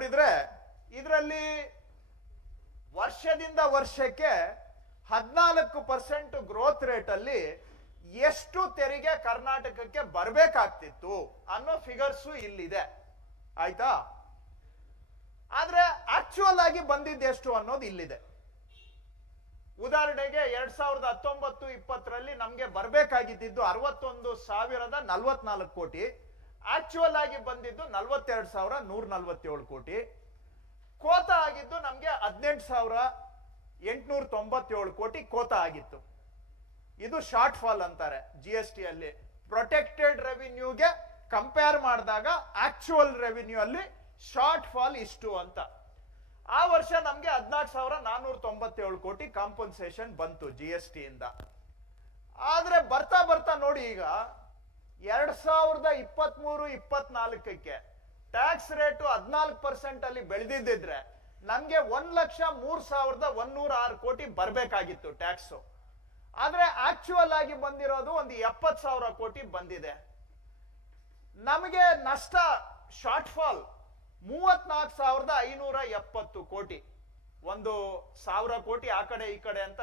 ನೋಡಿದ್ರೆ ಇದರಲ್ಲಿ ವರ್ಷದಿಂದ ವರ್ಷಕ್ಕೆ 14% ಗ್ರೋತ್ ರೇಟ್ ಅಲ್ಲಿ ಎಷ್ಟು ತೆರಿಗೆ ಕರ್ನಾಟಕಕ್ಕೆ ಬರಬೇಕಾಗ್ತಿತ್ತು ಅನ್ನೋ ಫಿಗರ್ಸು ಇಲ್ಲಿದೆ, ಆಯ್ತಾ? ಆದ್ರೆ ಆಕ್ಚುಯಲ್ ಆಗಿ ಬಂದಿದ್ದು ಎಷ್ಟು ಅನ್ನೋದು ಇಲ್ಲಿದೆ. ಉದಾಹರಣೆಗೆ 2019-20 ನಮ್ಗೆ ಬರ್ಬೇಕಾಗಿದ್ದು 61,044 ಕೋಟಿ, ಆಕ್ಚುಯಲ್ ಆಗಿ ಬಂದಿದ್ದು 42,147 ಕೋಟಿ. ಕೋತ ಆಗಿದ್ದು ನಮ್ಗೆ 18,897 ಕೋಟಿ ಕೋತ ಆಗಿತ್ತು. ಇದು ಶಾರ್ಟ್ ಫಾಲ್ ಅಂತಾರೆ GST ಅಲ್ಲಿ. ಪ್ರೊಟೆಕ್ಟೆಡ್ ರೆವಿನ್ಯೂಗೆ ಕಂಪೇರ್ ಮಾಡಿದಾಗ ಆಕ್ಚುಯಲ್ ರೆವಿನ್ಯೂ ಅಲ್ಲಿ ಶಾರ್ಟ್ ಫಾಲ್ ಇಷ್ಟು ಅಂತ. ಆ ವರ್ಷ ನಮ್ಗೆ 14,497 ಕೋಟಿ ಕಾಂಪನ್ಸೇಷನ್ ಬಂತು GST ಇಂದ. ಆದ್ರೆ ಬರ್ತಾ ಬರ್ತಾ ನೋಡಿ, ಈಗ 2023-24ಕ್ಕೆ ಟ್ಯಾಕ್ಸ್ ರೇಟು 14% ಅಲ್ಲಿ ಬೆಳೆದಿದ್ದಿದ್ರೆ ನಮ್ಗೆ 1,03,106 ಕೋಟಿ ಬರ್ಬೇಕಾಗಿತ್ತು ಟ್ಯಾಕ್ಸ್. ಆದ್ರೆ ಆಕ್ಚುಯಲ್ ಆಗಿ ಬಂದಿರೋದು ಒಂದು 70,000 ಕೋಟಿ ಬಂದಿದೆ. ನಮಗೆ ನಷ್ಟ ಶಾರ್ಟ್ ಫಾಲ್ 34,570 ಕೋಟಿ. 1,000 ಕೋಟಿ ಆ ಕಡೆ ಈ ಕಡೆ ಅಂತ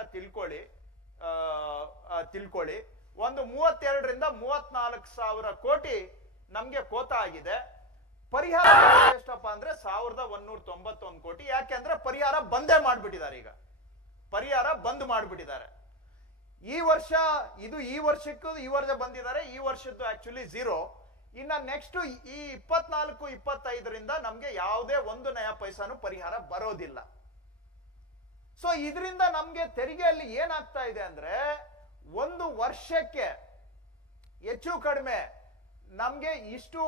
ತಿಳ್ಕೊಳ್ಳಿ. ಒಂದು 32,000-34,000 ಕೋಟಿ ನಮ್ಗೆ ಕೋತ ಆಗಿದೆ. ಪರಿಹಾರ ಎಷ್ಟಪ್ಪ ಅಂದ್ರೆ 1,191 ಕೋಟಿ. ಯಾಕೆಂದ್ರೆ ಪರಿಹಾರ ಬಂದೇ ಮಾಡ್ಬಿಟ್ಟಿದ್ದಾರೆ. ಈಗ ಪರಿಹಾರ ಬಂದ್ ಮಾಡ್ಬಿಟ್ಟಿದ್ದಾರೆ. ಈ ವರ್ಷ ಇದು ಈ ವರ್ಷಕ್ಕೂ ಈ ವರ್ಷ ಬಂದಿದ್ದಾರೆ, ಈ ವರ್ಷದ್ದು ಆಕ್ಚುಲಿ 0. ಇನ್ನ ನೆಕ್ಸ್ಟ್ ಈ 24-25ರಿಂದ ನಮ್ಗೆ ಯಾವುದೇ 1 ನಯಾ ಪೈಸಾನು ಪರಿಹಾರ ಬರೋದಿಲ್ಲ. ಸೊ ಇದರಿಂದ ನಮ್ಗೆ ತೆರಿಗೆಯಲ್ಲಿ ಏನಾಗ್ತಾ ಇದೆ ಅಂದ್ರೆ, ಒಂದು ವರ್ಷಕ್ಕೆ ಹೆಚ್ಚು ಕಡಿಮೆ ನಮ್ಗೆ ಇಷ್ಟು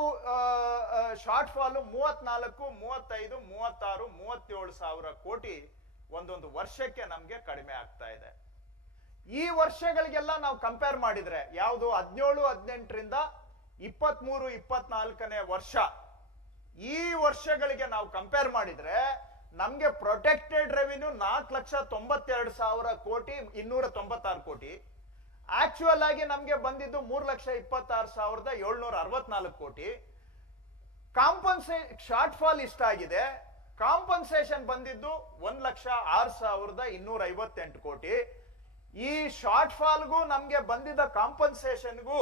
ಶಾರ್ಟ್ ಫಾಲ್ 34, 35, 36, 37 ಸಾವಿರ ಕೋಟಿ ಒಂದೊಂದು ವರ್ಷಕ್ಕೆ ನಮ್ಗೆ ಕಡಿಮೆ ಆಗ್ತಾ ಇದೆ. ಈ ವರ್ಷಗಳಿಗೆಲ್ಲ ನಾವು ಕಂಪೇರ್ ಮಾಡಿದ್ರೆ, ಯಾವುದು 17-18ರಿಂದ 23-24ನೇ ವರ್ಷ, ಈ ವರ್ಷಗಳಿಗೆ ನಾವು ಕಂಪೇರ್ ಮಾಡಿದ್ರೆ ನಮ್ಗೆ ಪ್ರೊಟೆಕ್ಟೆಡ್ ರೆವಿನ್ಯೂ 4,92,000 ಕೋಟಿ 296 ಕೋಟಿ. ಆಕ್ಚುಯಲ್ ಆಗಿ ನಮ್ಗೆ ಬಂದಿದ್ದು 3,26,764 ಕೋಟಿ. ಶಾರ್ಟ್ ಫಾಲ್ ಇಷ್ಟ ಆಗಿದೆ. ಕಾಂಪನ್ಸೇಷನ್ ಬಂದಿದ್ದು 1,06,258 ಕೋಟಿ. ಈ ಶಾರ್ಟ್ ಫಾಲ್ಗೂ ನಮ್ಗೆ ಬಂದಿದ್ದ ಕಾಂಪನ್ಸೇಷನ್ಗೂ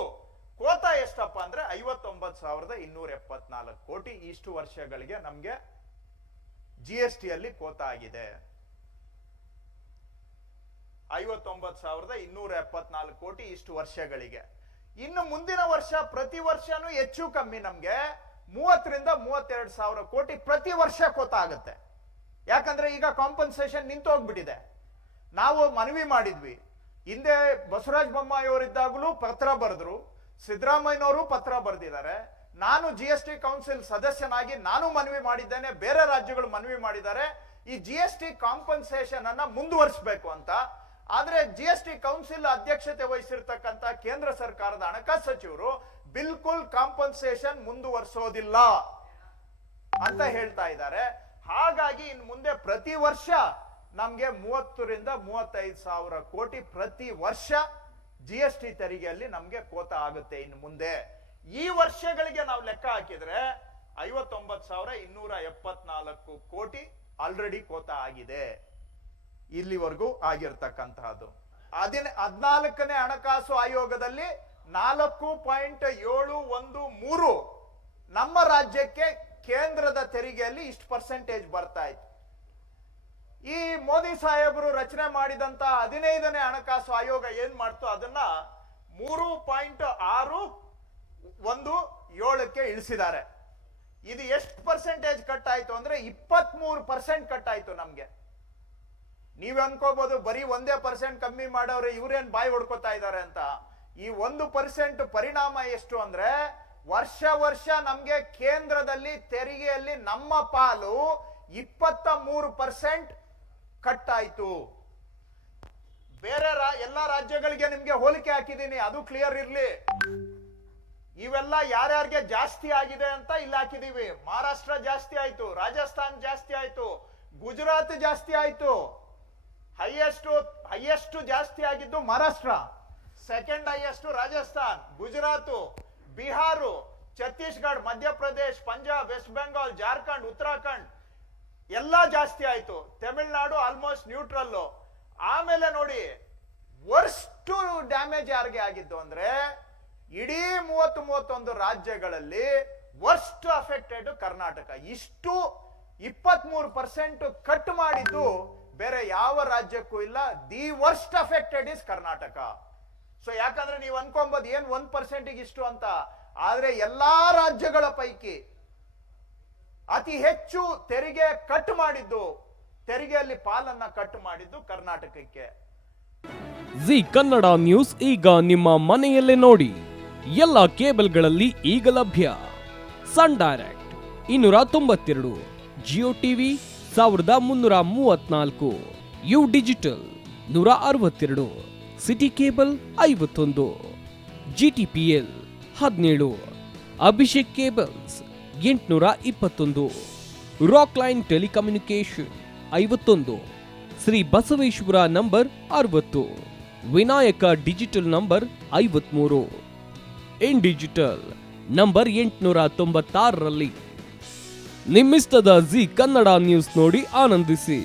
ಕೋತ ಎಷ್ಟಪ್ಪ ಅಂದ್ರೆ 59,274 ಕೋಟಿ. ಇಷ್ಟು ವರ್ಷಗಳಿಗೆ ನಮ್ಗೆ GST ಅಲ್ಲಿ ಕೋತ ಆಗಿದೆ 59,274 ಕೋಟಿ ಇಷ್ಟು ವರ್ಷಗಳಿಗೆ. ಇನ್ನು ಮುಂದಿನ ವರ್ಷ ಪ್ರತಿ ವರ್ಷನೂ ಹೆಚ್ಚು ಕಮ್ಮಿ ನಮ್ಗೆ 30,000-32,000 ಕೋಟಿ ಪ್ರತಿ ವರ್ಷ ಕೋತ ಆಗುತ್ತೆ. ಯಾಕಂದ್ರೆ ಈಗ ಕಾಂಪನ್ಸೇಷನ್ ನಿಂತು ಹೋಗ್ಬಿಟ್ಟಿದೆ. ನಾವು ಮನವಿ ಮಾಡಿದ್ವಿ ಹಿಂದೆ, ಬಸವರಾಜ ಬೊಮ್ಮಾಯಿ ಅವರಿದ್ದಾಗಲೂ ಪತ್ರ ಬರೆದ್ರು, ಸಿದ್ದರಾಮಯ್ಯನವರು ಪತ್ರ ಬರೆದಿದ್ದಾರೆ, ನಾನು GST ಕೌನ್ಸಿಲ್ ಸದಸ್ಯನಾಗಿ ನಾನು ಮನವಿ ಮಾಡಿದ್ದೇನೆ, ಬೇರೆ ರಾಜ್ಯಗಳು ಮನವಿ ಮಾಡಿದ್ದಾರೆ ಈ GST ಕಾಂಪನ್ಸೇಷನ್ ಅನ್ನ ಮುಂದುವರಿಸಬೇಕು ಅಂತ. ಆದ್ರೆ GST ಕೌನ್ಸಿಲ್ ಅಧ್ಯಕ್ಷತೆ ವಹಿಸಿರ್ತಕ್ಕಂಥ ಕೇಂದ್ರ ಸರ್ಕಾರದ ಹಣಕಾಸು ಸಚಿವರು ಬಿಲ್ಕುಲ್ ಕಾಂಪನ್ಸೇಷನ್ ಮುಂದುವರಿಸೋದಿಲ್ಲ ಅಂತ ಹೇಳ್ತಾ ಇದ್ದಾರೆ. ಹಾಗಾಗಿ ಇನ್ನು ಮುಂದೆ ಪ್ರತಿ ವರ್ಷ ನಮ್ಗೆ 30,000-35,000 ಕೋಟಿ ಪ್ರತಿ ವರ್ಷ GST ತೆರಿಗೆಯಲ್ಲಿ ನಮ್ಗೆ ಕೋತ ಆಗುತ್ತೆ ಇನ್ನು ಮುಂದೆ. ಈ ವರ್ಷಗಳಿಗೆ ನಾವು ಲೆಕ್ಕ ಹಾಕಿದ್ರೆ 59,274 ಕೋಟಿ ಆಲ್ರೆಡಿ ಕೋತ ಆಗಿದೆ ಇಲ್ಲಿವರೆಗೂ ಆಗಿರ್ತಕ್ಕಂತಹದ್ದು. 14ನೇ ಹಣಕಾಸು ಆಯೋಗದಲ್ಲಿ 4.713 ನಮ್ಮ ರಾಜ್ಯಕ್ಕೆ ಕೇಂದ್ರದ ತೆರಿಗೆಯಲ್ಲಿ ಇಷ್ಟು ಪರ್ಸೆಂಟೇಜ್ ಬರ್ತಾ ಇತ್ತು. ಈ ಮೋದಿ ಸಾಹೇಬರು ರಚನೆ ಮಾಡಿದಂತ 15ನೇ ಹಣಕಾಸು ಆಯೋಗ ಏನ್ ಮಾಡ್ತು, ಅದನ್ನ 3.617ಕ್ಕೆ ಇಳಿಸಿದ್ದಾರೆ. ಇದು ಎಷ್ಟು ಪರ್ಸೆಂಟೇಜ್ ಕಟ್ ಆಯ್ತು ಅಂದ್ರೆ 23% ಕಟ್ ಆಯ್ತು ನಮ್ಗೆ. ನೀವ್ ಅನ್ಕೋಬಹುದು ಬರೀ 1% ಕಮ್ಮಿ ಮಾಡೋರು ಇವ್ರೇನ್ ಬಾಯಿ ಹೊಡ್ಕೋತಾ ಇದ್ದಾರೆ ಅಂತ. ಈ 1% ಪರಿಣಾಮ ಎಷ್ಟು ಅಂದ್ರೆ, ವರ್ಷ ವರ್ಷ ನಮ್ಗೆ ಕೇಂದ್ರದಲ್ಲಿ ತೆರಿಗೆಯಲ್ಲಿ ನಮ್ಮ ಪಾಲು 23% ಕಟ್ ಆಯ್ತು. ಬೇರೆ ಎಲ್ಲಾ ರಾಜ್ಯಗಳಿಗೆ ನಿಮ್ಗೆ ಹೋಲಿಕೆ ಹಾಕಿದೀನಿ, ಅದು ಕ್ಲಿಯರ್ ಇರ್ಲಿ. ಇವೆಲ್ಲ ಯಾರ್ಯಾರಿಗೆ ಜಾಸ್ತಿ ಆಗಿದೆ ಅಂತ ಇಲ್ಲಿ ಹಾಕಿದೀವಿ. ಮಹಾರಾಷ್ಟ್ರ ಜಾಸ್ತಿ ಆಯ್ತು, ರಾಜಸ್ಥಾನ್ ಜಾಸ್ತಿ ಆಯ್ತು, ಗುಜರಾತ್ ಜಾಸ್ತಿ ಆಯ್ತು. ಹೈಯೆಸ್ಟ್ ಜಾಸ್ತಿ ಆಗಿದ್ದು Maharashtra, second highest Rajasthan, Gujarat, Bihar, Chhattisgarh, Madhya Pradesh, Punjab, west Bengal, Jharkhand, Uttarakhand, ಎಲ್ಲ ಜಾಸ್ತಿ ಆಯ್ತು. Tamil Nadu almost neutral. ಆಮೇಲೆ ನೋಡಿ ವರ್ಸ್ಟ್ ಡ್ಯಾಮೇಜ್ ಯಾರಿಗೆ ಆಗಿದ್ದು ಅಂದ್ರೆ ಇಡೀ 31 ರಾಜ್ಯಗಳಲ್ಲಿ ವರ್ಸ್ಟ್ ಅಫೆಕ್ಟೆಡ್ ಕರ್ನಾಟಕ. ಇಷ್ಟು 23% ಕಟ್ ಮಾಡಿದ್ದು ಬೇರೆ ಯಾವ ರಾಜ್ಯಕ್ಕೂ ಇಲ್ಲ. The worst affected is Karnataka. So ಯಾಕಂದ್ರೆ ನೀವು ಅನ್ಕೊಂಬೋದು ಏನ್ 1% ಇಷ್ಟು ಅಂತ, ಆದ್ರೆ ಎಲ್ಲಾ ರಾಜ್ಯಗಳ ಪೈಕಿ ಅತಿ ಹೆಚ್ಚು ತೆರಿಗೆ ಕಟ್ ಮಾಡಿದ್ದು, ತೆರಿಗೆಯಲ್ಲಿ ಪಾಲನ್ನ ಕಟ್ ಮಾಡಿದ್ದು ಕರ್ನಾಟಕಕ್ಕೆ. ಜಿ ಕನ್ನಡ ನ್ಯೂಸ್ ಈಗ ನಿಮ್ಮ ಮನೆಯಲ್ಲೇ ನೋಡಿ. ಎಲ್ಲ ಕೇಬಲ್ಗಳಲ್ಲಿ ಈಗ ಲಭ್ಯ. Sun Direct 292, Jio TV 1334, U digital 162, city cable 51, GTPL 17, Abhishek cables 821, rock line telecommunication 51, Shri Basaveshwara number 60, Vinayaka digital number 53, in digital number 896ರಲ್ಲಿ. ನಿಮ್ಮಿಸ್ತದ ಜಿ ಕನ್ನಡ ನ್ಯೂಸ್ ನೋಡಿ ಆನಂದಿಸಿ.